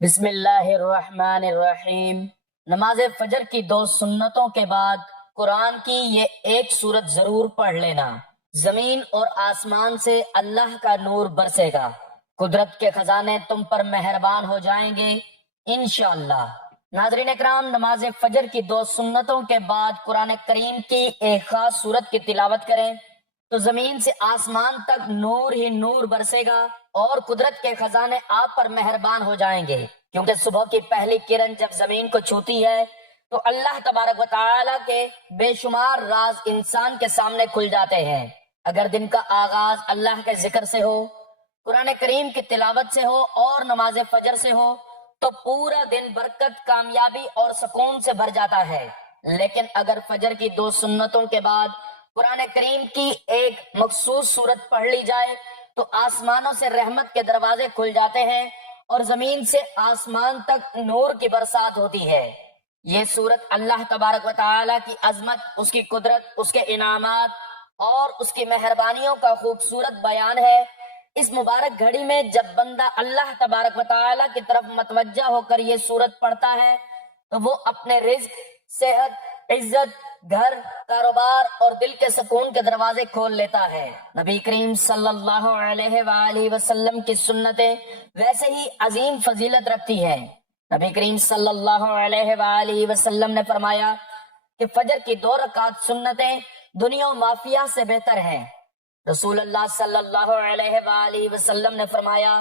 بسم اللہ الرحمن الرحیم۔ نماز فجر کی 2 سنتوں کے بعد قرآن کی یہ ایک سورت ضرور پڑھ لینا۔ زمین اور آسمان سے اللہ کا نور برسے گا، قدرت کے خزانے تم پر مہربان ہو جائیں گے انشاءاللہ۔ ناظرین اکرام، نماز فجر کی 2 سنتوں کے بعد قرآن کریم کی ایک خاص سورت کی تلاوت کریں تو زمین سے آسمان تک نور ہی نور برسے گا اور قدرت کے خزانے آپ پر مہربان ہو جائیں گے، کیونکہ صبح کی پہلی کرن جب زمین کو چھوتی ہے تو اللہ تبارک و تعالیٰ کے بے شمار راز انسان کے سامنے کھل جاتے ہیں۔ اگر دن کا آغاز اللہ کے ذکر سے ہو، قرآن کریم کی تلاوت سے ہو اور نماز فجر سے ہو تو پورا دن برکت، کامیابی اور سکون سے بھر جاتا ہے۔ لیکن اگر فجر کی 2 سنتوں کے بعد قرآن کریم کی ایک مخصوص سورت پڑھ لی جائے تو آسمانوں سے رحمت کے دروازے کھل جاتے ہیں اور زمین سے آسمان تک نور کی برسات ہوتی ہے۔ یہ سورت اللہ تبارک و تعالیٰ کی عظمت، اس کی قدرت، اس کے انعامات اور اس کی مہربانیوں کا خوبصورت بیان ہے۔ اس مبارک گھڑی میں جب بندہ اللہ تبارک و تعالیٰ کی طرف متوجہ ہو کر یہ سورت پڑھتا ہے تو وہ اپنے رزق، صحت، عزت، گھر، کاروبار اور دل کے سکون کے دروازے کھول لیتا ہے۔ نبی کریم صلی اللہ علیہ وآلہ وسلم کی سنتیں ویسے ہی عظیم فضیلت رکھتی ہیں۔ نبی کریم صلی اللہ علیہ وآلہ وسلم نے فرمایا کہ فجر کی 2 رکعت سنتیں دنیا و مافیہ سے بہتر ہیں۔ رسول اللہ صلی اللہ علیہ وآلہ وسلم نے فرمایا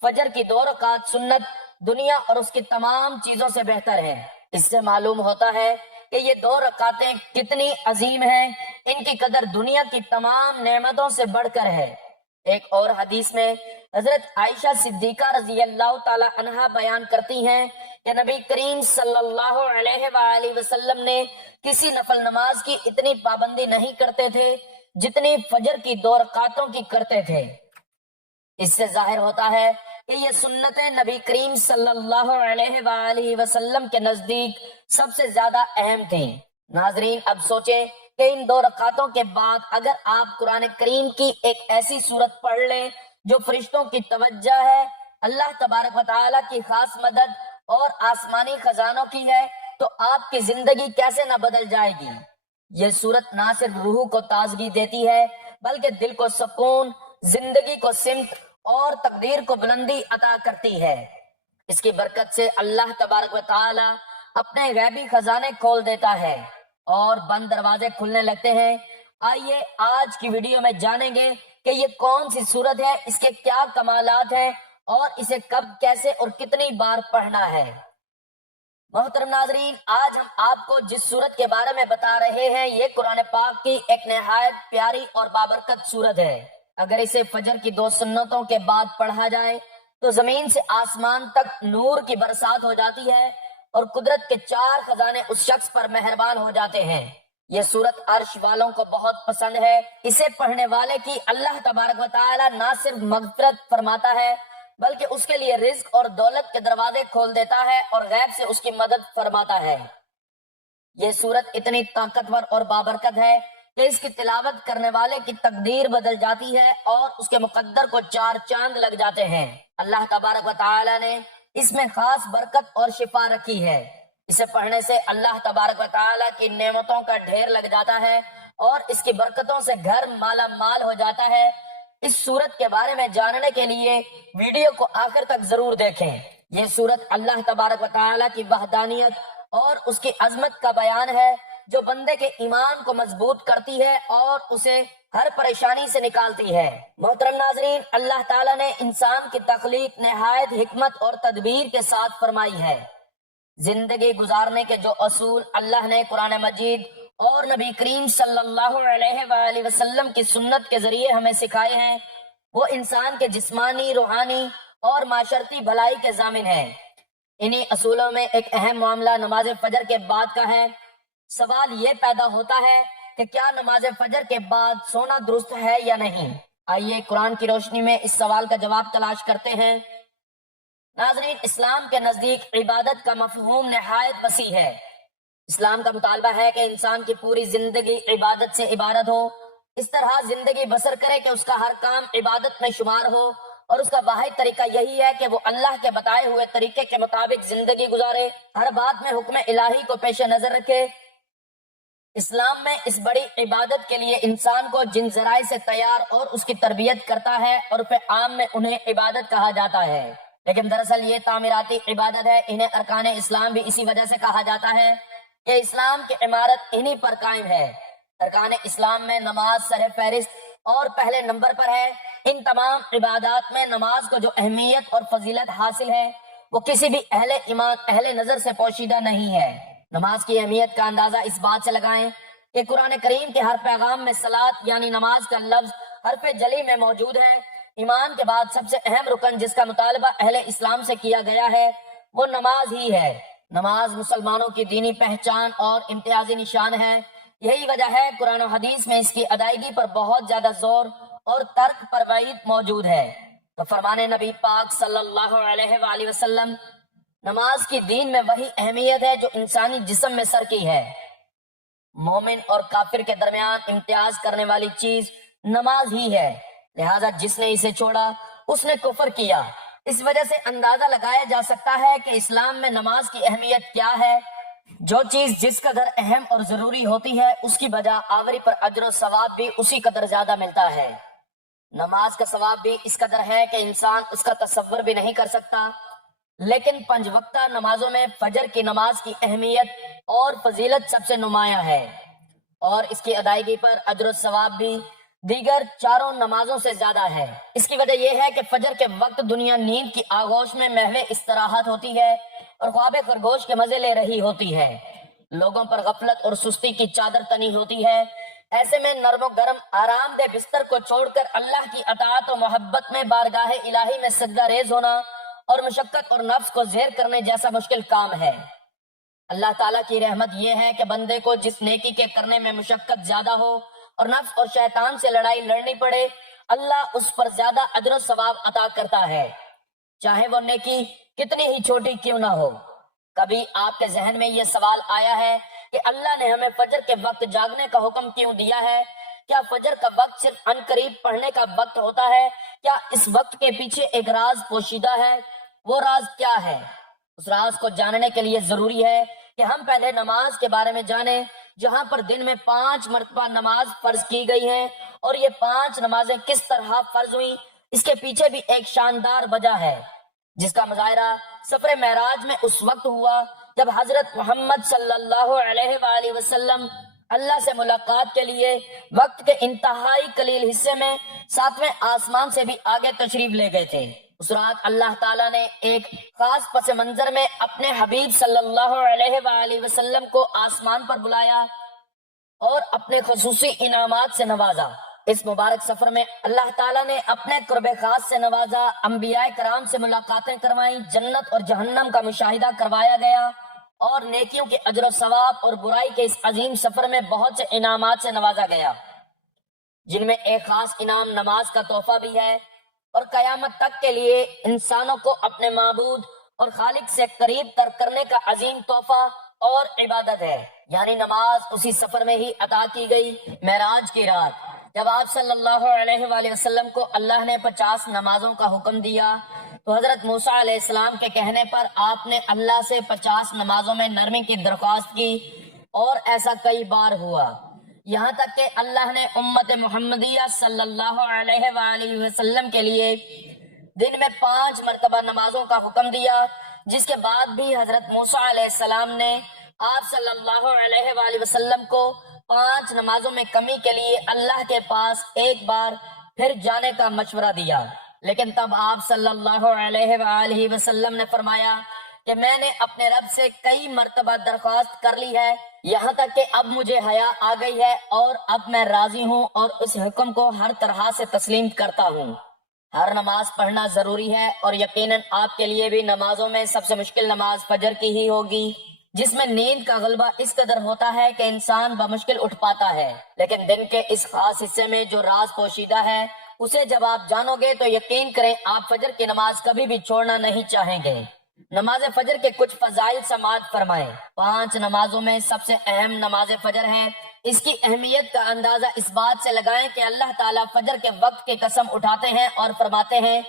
فجر کی 2 رکعت سنت دنیا اور اس کی تمام چیزوں سے بہتر ہے۔ اس سے معلوم ہوتا ہے کہ یہ 2 رکعتیں کتنی عظیم ہیں، ان کی قدر دنیا کی تمام نعمتوں سے بڑھ کر ہے۔ ایک اور حدیث میں حضرت عائشہ صدیقہ رضی اللہ تعالی عنہا بیان کرتی ہیں کہ نبی کریم صلی اللہ علیہ وآلہ وسلم نے کسی نفل نماز کی اتنی پابندی نہیں کرتے تھے جتنی فجر کی 2 رکعتوں کی کرتے تھے۔ اس سے ظاہر ہوتا ہے کہ یہ سنتیں نبی کریم صلی اللہ علیہ وآلہ وسلم کے نزدیک سب سے زیادہ اہم تھیں۔ ناظرین، اب سوچیں کہ ان 2 رکعتوں کے بعد اگر آپ قرآن کریم کی ایک ایسی سورت پڑھ لیں جو فرشتوں کی توجہ ہے، اللہ تبارک و تعالیٰ کی خاص مدد اور آسمانی خزانوں کی ہے، تو آپ کی زندگی کیسے نہ بدل جائے گی۔ یہ سورت نہ صرف روح کو تازگی دیتی ہے بلکہ دل کو سکون، زندگی کو سمت اور تقدیر کو بلندی عطا کرتی ہے۔ اس کی برکت سے اللہ تبارک و تعالی اپنے غیبی خزانے کھول دیتا ہے اور بند دروازے کھلنے لگتے ہیں۔ آئیے آج کی ویڈیو میں جانیں گے کہ یہ کون سی سورت ہے، اس کے کیا کمالات ہیں اور اسے کب، کیسے اور کتنی بار پڑھنا ہے۔ محترم ناظرین، آج ہم آپ کو جس سورت کے بارے میں بتا رہے ہیں یہ قرآن پاک کی ایک نہایت پیاری اور بابرکت سورت ہے۔ اگر اسے فجر کی 2 سنتوں کے بعد پڑھا جائے تو زمین سے آسمان تک نور کی برسات ہو جاتی ہے اور قدرت کے 4 خزانے اس شخص پر مہربان ہو جاتے ہیں۔ یہ سورت عرش والوں کو بہت پسند ہے۔ اسے پڑھنے والے کی اللہ تبارک و تعالی نہ صرف مغفرت فرماتا ہے بلکہ اس کے لیے رزق اور دولت کے دروازے کھول دیتا ہے اور غیب سے اس کی مدد فرماتا ہے۔ یہ سورت اتنی طاقتور اور بابرکت ہے کہ اس کی تلاوت کرنے والے کی تقدیر بدل جاتی ہے اور اس کے مقدر کو 4 چاند لگ جاتے ہیں۔ اللہ تبارک و تعالی نے اس میں خاص برکت اور شفا رکھی ہے۔ اسے پڑھنے سے اللہ تبارک و تعالی کی نعمتوں کا ڈھیر لگ جاتا ہے اور اس کی برکتوں سے گھر مالا مال ہو جاتا ہے۔ اس سورت کے بارے میں جاننے کے لیے ویڈیو کو آخر تک ضرور دیکھیں۔ یہ سورت اللہ تبارک و تعالی کی وحدانیت اور اس کی عظمت کا بیان ہے جو بندے کے ایمان کو مضبوط کرتی ہے اور اسے ہر پریشانی سے نکالتی ہے۔ محترم ناظرین، اللہ تعالیٰ نے انسان کی تخلیق نہایت حکمت اور تدبیر کے ساتھ فرمائی ہے۔ زندگی گزارنے کے جو اصول اللہ نے قرآن مجید اور نبی کریم صلی اللہ علیہ وآلہ وسلم کی سنت کے ذریعے ہمیں سکھائے ہیں وہ انسان کے جسمانی، روحانی اور معاشرتی بھلائی کے ضامن ہیں۔ انہی اصولوں میں ایک اہم معاملہ نماز فجر کے بعد کا ہے۔ سوال یہ پیدا ہوتا ہے کہ کیا نماز فجر کے بعد سونا درست ہے یا نہیں؟ آئیے قرآن کی روشنی میں اس سوال کا جواب تلاش کرتے ہیں۔ ناظرین، اسلام کے نزدیک عبادت کا مفہوم نہایت وسیع ہے۔ اسلام کا مطالبہ ہے کہ انسان کی پوری زندگی عبادت سے عبارت ہو، اس طرح زندگی بسر کرے کہ اس کا ہر کام عبادت میں شمار ہو اور اس کا واحد طریقہ یہی ہے کہ وہ اللہ کے بتائے ہوئے طریقے کے مطابق زندگی گزارے، ہر بات میں حکم الہی کو پیش نظر رکھے۔ اسلام میں اس بڑی عبادت کے لیے انسان کو جن ذرائع سے تیار اور اس کی تربیت کرتا ہے اور پھر عام میں انہیں عبادت کہا جاتا ہے، لیکن دراصل یہ تعمیراتی عبادت ہے۔ انہیں ارکان اسلام بھی اسی وجہ سے کہا جاتا ہے کہ اسلام کی عمارت انہی پر قائم ہے۔ ارکان اسلام میں نماز سر فہرست اور پہلے نمبر پر ہے۔ ان تمام عبادات میں نماز کو جو اہمیت اور فضیلت حاصل ہے وہ کسی بھی اہل ایمان اہل نظر سے پوشیدہ نہیں ہے۔ نماز کی اہمیت کا اندازہ اس بات سے لگائیں کہ قرآن کریم کے ہر پیغام میں صلاۃ یعنی نماز کا لفظ حرف جلی میں موجود ہے۔ ایمان کے بعد سب سے اہم رکن جس کا مطالبہ اہل اسلام سے کیا گیا ہے وہ نماز ہی ہے۔ نماز مسلمانوں کی دینی پہچان اور امتیازی نشان ہے۔ یہی وجہ ہے قرآن و حدیث میں اس کی ادائیگی پر بہت زیادہ زور اور ترک پر وعید موجود ہے۔ تو فرمان نبی پاک صلی اللہ علیہ وآلہ وسلم، نماز کی دین میں وہی اہمیت ہے جو انسانی جسم میں سر کی ہے۔ مومن اور کافر کے درمیان امتیاز کرنے والی چیز نماز ہی ہے، لہذا جس نے اسے چھوڑا اس نے کفر کیا۔ اس وجہ سے اندازہ لگایا جا سکتا ہے کہ اسلام میں نماز کی اہمیت کیا ہے۔ جو چیز جس قدر اہم اور ضروری ہوتی ہے اس کی بجا آوری پر اجر و ثواب بھی اسی قدر زیادہ ملتا ہے۔ نماز کا ثواب بھی اس قدر ہے کہ انسان اس کا تصور بھی نہیں کر سکتا، لیکن 5 وقتہ نمازوں میں فجر کی نماز کی اہمیت اور فضیلت سب سے نمایاں ہے، اور اس کی ادائیگی پر اجر و ثواب بھی دیگر 4 نمازوں سے زیادہ ہے۔ اس کی وجہ یہ ہے کہ فجر کے وقت دنیا نیند کی آغوش میں محو استراحت ہوتی ہے اور خواب خرگوش کے مزے لے رہی ہوتی ہے۔ لوگوں پر غفلت اور سستی کی چادر تنی ہوتی ہے۔ ایسے میں نرم و گرم آرام دہ بستر کو چھوڑ کر اللہ کی اطاعت و محبت میں بارگاہ الہی میں سجدہ ریز ہونا اور مشقت اور نفس کو زیر کرنے جیسا مشکل کام ہے۔ اللہ تعالیٰ کی رحمت یہ ہے کہ بندے کو جس نیکی کے کرنے میں مشقت زیادہ ہو اور نفس اور شیطان سے لڑائی لڑنی پڑے، اللہ اس پر زیادہ اجر و ثواب عطا کرتا ہے، چاہے وہ نیکی کتنی ہی چھوٹی کیوں نہ ہو۔ کبھی آپ کے ذہن میں یہ سوال آیا ہے کہ اللہ نے ہمیں فجر کے وقت جاگنے کا حکم کیوں دیا ہے؟ کیا فجر کا وقت صرف عنقریب پڑھنے کا وقت ہوتا ہے؟ کیا اس وقت کے پیچھے ایک راز پوشیدہ ہے؟ وہ راز کیا ہے؟ اس راز کو جاننے کے لیے ضروری ہے کہ ہم پہلے نماز کے بارے میں جانیں، جہاں پر دن میں 5 مرتبہ نماز فرض کی گئی ہے، اور یہ 5 نمازیں کس طرح فرض ہوئیں اس کے پیچھے بھی ایک شاندار وجہ ہے، جس کا مظاہرہ سفر معراج میں اس وقت ہوا جب حضرت محمد صلی اللہ علیہ وآلہ وسلم اللہ سے ملاقات کے لیے وقت کے انتہائی قلیل حصے میں 7ویں آسمان سے بھی آگے تشریف لے گئے تھے۔ اس رات اللہ تعالیٰ نے ایک خاص پس منظر میں اپنے حبیب صلی اللہ علیہ وآلہ وسلم کو آسمان پر بلایا اور اپنے خصوصی انعامات سے نوازا۔ اس مبارک سفر میں اللہ تعالیٰ نے اپنے قرب خاص سے نوازا، انبیاء کرام سے ملاقاتیں کروائیں، جنت اور جہنم کا مشاہدہ کروایا گیا، اور نیکیوں کے اجر و ثواب اور برائی کے اس عظیم سفر میں بہت سے انعامات سے نوازا گیا، جن میں ایک خاص انعام نماز کا تحفہ بھی ہے، اور قیامت تک کے لیے انسانوں کو اپنے معبود اور خالق سے قریب تر کرنے کا عظیم تحفہ اور عبادت ہے۔ یعنی نماز اسی سفر میں ہی عطا کی گئی۔ معراج کی رات جب آپ صلی اللہ علیہ وآلہ وسلم کو اللہ نے 50 نمازوں کا حکم دیا تو حضرت موسیٰ علیہ السلام کے کہنے پر آپ نے اللہ سے 50 نمازوں میں نرمی کی درخواست کی، اور ایسا کئی بار ہوا، یہاں تک کہ اللہ نے امت محمدیہ صلی اللہ علیہ وآلہ وسلم کے لیے دن میں 5 مرتبہ نمازوں کا حکم دیا، جس کے بعد بھی حضرت موسیٰ علیہ السلام نے آپ صلی اللہ علیہ وآلہ وسلم کو 5 نمازوں میں کمی کے لیے اللہ کے پاس ایک بار پھر جانے کا مشورہ دیا، لیکن تب آپ صلی اللہ علیہ وآلہ وسلم نے فرمایا کہ میں نے اپنے رب سے کئی مرتبہ درخواست کر لی ہے، یہاں تک کہ اب مجھے حیا آ گئی ہے، اور اب میں راضی ہوں اور اس حکم کو ہر طرح سے تسلیم کرتا ہوں۔ ہر نماز پڑھنا ضروری ہے، اور یقیناً آپ کے لیے بھی نمازوں میں سب سے مشکل نماز فجر کی ہی ہوگی، جس میں نیند کا غلبہ اس قدر ہوتا ہے کہ انسان بمشکل اٹھ پاتا ہے، لیکن دن کے اس خاص حصے میں جو راز پوشیدہ ہے اسے جب آپ جانو گے تو یقین کریں آپ فجر کی نماز کبھی بھی چھوڑنا نہیں چاہیں گے۔ نماز فجر کے کچھ فضائل سماعت فرمائیں۔ 5 نمازوں میں سب سے اہم نماز فجر ہے۔ اس کی اہمیت کا اندازہ اس بات سے لگائیں کہ اللہ تعالیٰ فجر کے وقت کی قسم اٹھاتے ہیں اور فرماتے ہیں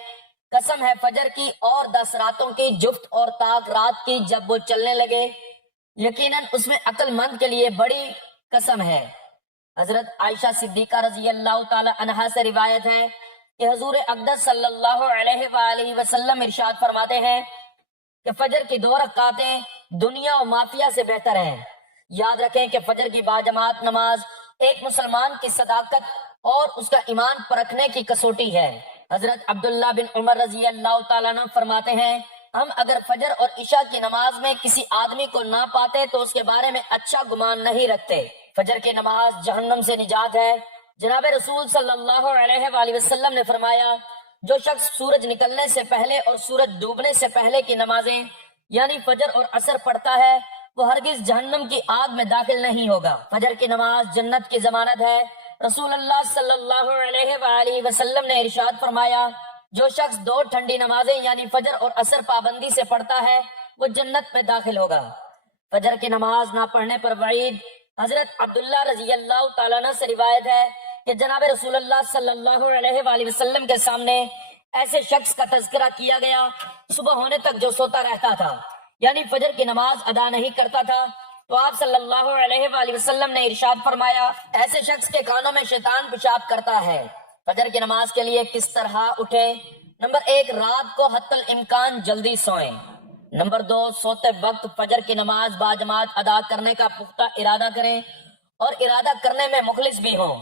قسم ہے فجر کی اور 10 راتوں کی، جفت اور طاق رات کی جب وہ چلنے لگے، یقیناً اس میں عقل مند کے لیے بڑی قسم ہے۔ حضرت عائشہ صدیقہ رضی اللہ تعالی عنہا سے روایت ہے کہ حضور اقدس صلی اللہ علیہ وآلہ وسلم ارشاد فرماتے ہیں کہ فجر کی 2 رکعتیں دنیا و مافیہ سے بہتر ہیں۔ یاد رکھیں کہ فجر کی باجماعت نماز ایک مسلمان کی صداقت اور اس کا ایمان پرکھنے کی کسوٹی ہے۔ حضرت عبداللہ بن عمر رضی اللہ تعالیٰ عنہ فرماتے ہیں ہم اگر فجر اور عشاء کی نماز میں کسی آدمی کو نہ پاتے تو اس کے بارے میں اچھا گمان نہیں رکھتے۔ فجر کی نماز جہنم سے نجات ہے۔ جناب رسول صلی اللہ علیہ وآلہ وسلم نے فرمایا جو شخص سورج نکلنے سے پہلے اور سورج ڈوبنے سے پہلے کی نمازیں یعنی فجر اور عصر پڑھتا ہے وہ ہرگز جہنم کی آگ میں داخل نہیں ہوگا۔ فجر کی نماز جنت کی ضمانت ہے۔ رسول اللہ صلی اللہ علیہ وآلہ وسلم نے ارشاد فرمایا جو شخص 2 ٹھنڈی نمازیں یعنی فجر اور عصر پابندی سے پڑھتا ہے وہ جنت میں داخل ہوگا۔ فجر کی نماز نہ پڑھنے پر وعید۔ حضرت عبداللہ رضی اللہ تعالیٰ عنہ سے روایت ہے کہ جناب رسول اللہ صلی اللہ علیہ وآلہ وسلم کے سامنے ایسے شخص کا تذکرہ کیا گیا صبح ہونے تک جو سوتا رہتا تھا یعنی فجر کی نماز ادا نہیں کرتا تھا، تو آپ صلی اللہ علیہ وآلہ وسلم نے ارشاد فرمایا ایسے شخص کے کانوں میں شیطان پیشاب کرتا ہے۔ فجر کی نماز کے لیے کس طرح اٹھیں؟ نمبر 1 رات کو حتی الامکان جلدی سوئیں۔ نمبر 2 سوتے وقت فجر کی نماز باجماعت ادا کرنے کا پختہ ارادہ کریں اور ارادہ کرنے میں مخلص بھی ہوں۔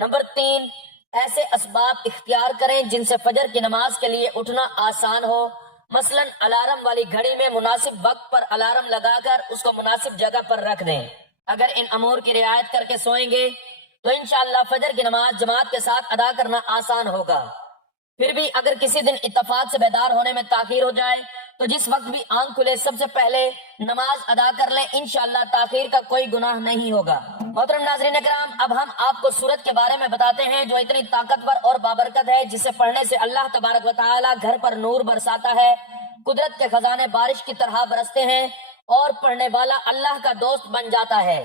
نمبر 3 ایسے اسباب اختیار کریں جن سے فجر کی نماز کے لیے اٹھنا آسان ہو، مثلاً الارم والی گھڑی میں مناسب وقت پر الارم لگا کر اس کو مناسب جگہ پر رکھ دیں۔ اگر ان امور کی رعایت کر کے سوئیں گے تو انشاءاللہ فجر کی نماز جماعت کے ساتھ ادا کرنا آسان ہوگا۔ پھر بھی اگر کسی دن اتفاق سے بیدار ہونے میں تاخیر ہو جائے تو جس وقت بھی آنکھ کھلے سب سے پہلے نماز ادا کر لیں، انشاءاللہ تاخیر کا کوئی گناہ نہیں ہوگا۔ محترم ناظرین کرام، اب ہم آپ کو سورت کے بارے میں بتاتے ہیں جو اتنی طاقتور اور بابرکت ہے جسے پڑھنے سے اللہ تبارک و تعالی گھر پر نور برساتا ہے، قدرت کے خزانے بارش کی طرح برستے ہیں اور پڑھنے والا اللہ کا دوست بن جاتا ہے۔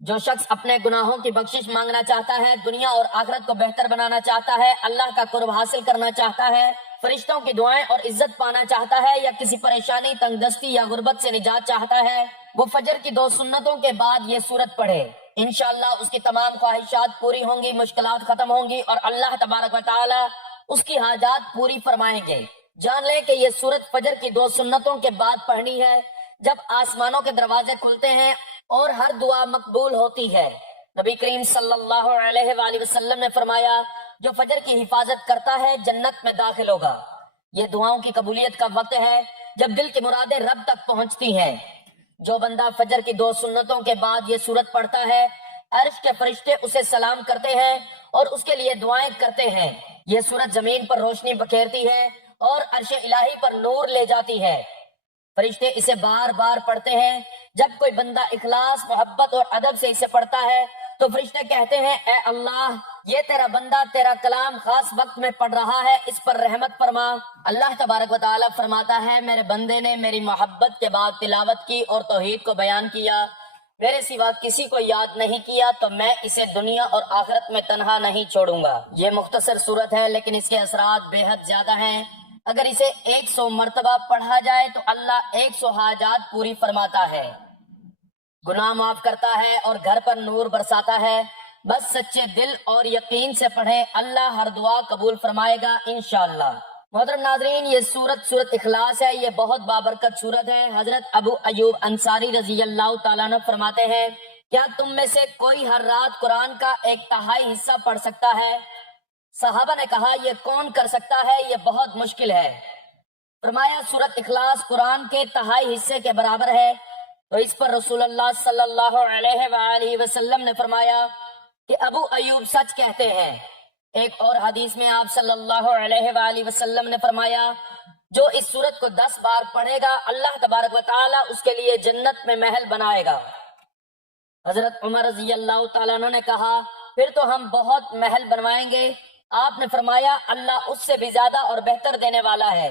جو شخص اپنے گناہوں کی بخشش مانگنا چاہتا ہے، دنیا اور آخرت کو بہتر بنانا چاہتا ہے، اللہ کا قرب حاصل کرنا چاہتا ہے، فرشتوں کی دعائیں اور عزت پانا چاہتا ہے، یا کسی پریشانی، تنگ دستی یا غربت سے نجات چاہتا ہے، وہ فجر کی 2 سنتوں کے بعد یہ سورت پڑھے۔ انشاءاللہ اس کی تمام خواہشات پوری ہوں گی، مشکلات ختم ہوں گی اور اللہ تبارک و تعالی اس کی حاجات پوری فرمائیں گے۔ جان لیں کہ یہ سورت فجر کی 2 سنتوں کے بعد پڑھنی ہے جب آسمانوں کے دروازے کھلتے ہیں اور ہر دعا مقبول ہوتی ہے۔ نبی کریم صلی اللہ علیہ وآلہ وسلم نے فرمایا جو فجر کی حفاظت کرتا ہے جنت میں داخل ہوگا۔ یہ دعاؤں کی قبولیت کا وقت ہے جب دل کی مرادیں رب تک پہنچتی ہیں۔ جو بندہ فجر کی 2 سنتوں کے بعد یہ سورت پڑھتا ہے، عرش کے فرشتے اسے سلام کرتے ہیں اور اس کے لیے دعائیں کرتے ہیں۔ یہ سورت زمین پر روشنی بکھیرتی ہے اور عرش الہی پر نور لے جاتی ہے۔ فرشتے اسے بار بار پڑھتے ہیں۔ جب کوئی بندہ اخلاص، محبت اور ادب سے اسے پڑھتا ہے تو فرشتے کہتے ہیں اے اللہ، یہ تیرا بندہ تیرا کلام خاص وقت میں پڑھ رہا ہے، اس پر رحمت فرما۔ اللہ تبارک و تعالیٰ فرماتا ہے میرے بندے نے میری محبت کے بعد تلاوت کی اور توحید کو بیان کیا، میرے سوا کسی کو یاد نہیں کیا تو میں اسے دنیا اور آخرت میں تنہا نہیں چھوڑوں گا۔ یہ مختصر سورت ہے لیکن اس کے اثرات بے حد زیادہ ہیں۔ اگر اسے 100 مرتبہ پڑھا جائے تو اللہ 100 حاجات پوری فرماتا ہے، گناہ معاف کرتا ہے اور گھر پر نور برساتا ہے۔ بس سچے دل اور یقین سے پڑھیں، اللہ ہر دعا قبول فرمائے گا انشاءاللہ۔ محترم ناظرین، یہ سورت اخلاص ہے، یہ بہت بابرکت سورت ہے۔ حضرت ابو ایوب انصاری رضی اللہ تعالیٰ عنہ فرماتے ہیں کیا تم میں سے کوئی ہر رات قرآن کا 1/3 حصہ پڑھ سکتا ہے؟ صحابہ نے کہا یہ کون کر سکتا ہے، یہ بہت مشکل ہے۔ فرمایا سورت اخلاص قرآن کے 1/3 حصے کے برابر ہے۔ تو اس پر رسول اللہ صلی اللہ علیہ وآلہ وسلم نے فرمایا کہ ابو ایوب سچ کہتے ہیں۔ ایک اور حدیث میں آپ صلی اللہ علیہ وآلہ وسلم نے فرمایا جو اس سورت کو 10 بار پڑھے گا اللہ تبارک و تعالی اس کے لیے جنت میں محل بنائے گا۔ حضرت عمر رضی اللہ تعالیٰ عنہ نے کہا پھر تو ہم بہت محل بنوائیں گے۔ آپ نے فرمایا اللہ اس سے بھی زیادہ اور بہتر دینے والا ہے۔